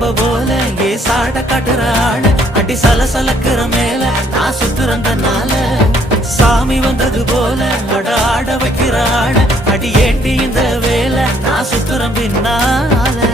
குழம்ப போல ஏ சாட காட்டுற ஆள அடி சலசலக்கிற மேல நான் சுத்துறந்தனால சாமி வந்தது போல அட ஆட வைக்கிற ஆள அடி ஏண்டி இந்த வேலை நான் சுத்துறேன் பின்னால